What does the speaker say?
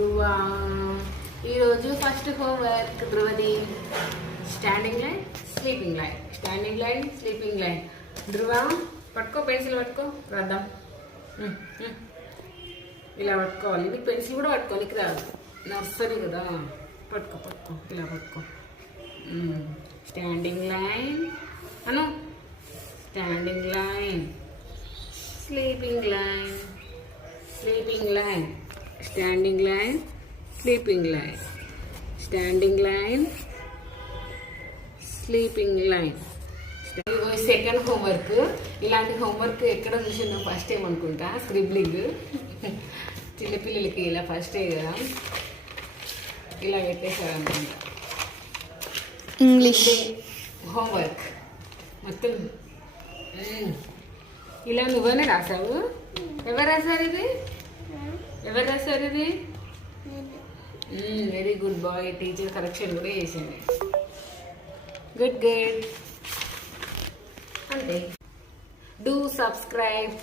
ధ్రువ ఈరోజు first homework ధ్రువది standing line sleeping line, standing line sleeping line. Dhruva పట్టుకో, pencil పట్టుకో, రాద్దాం. ఇలా పట్టుకోవాలి. నీకు పెన్సిల్ కూడా పట్టుకోనికి రాదు, నర్సరీ కదా. పట్టుకో పట్టుకో, ఇలా పట్టుకో. స్టాండింగ్ లైన్ అను, standing line sleeping line, sleeping line, standing line sleeping line, standing line sleeping line. Second homework. ఇలాంటి హోంవర్క్ ఎక్కడ చూసిందో ఫస్ట్ టైం అనుకుంటా. స్క్రిబ్లింగ్ చిన్నపిల్లలకి ఇలా ఫస్ట్ కదా ఇలా పెట్టేశారు అనుకుంటా. ఇంగ్లీష్ హోంవర్క్ మొత్తం ఇలా నువ్వనే రాసావు. ఎవరు రాశారు ఇది? ఎవరు రాశారు ఇది? Very good boy. Teacher correction కూడా చేసింది. Good girl. అంతే. Do subscribe.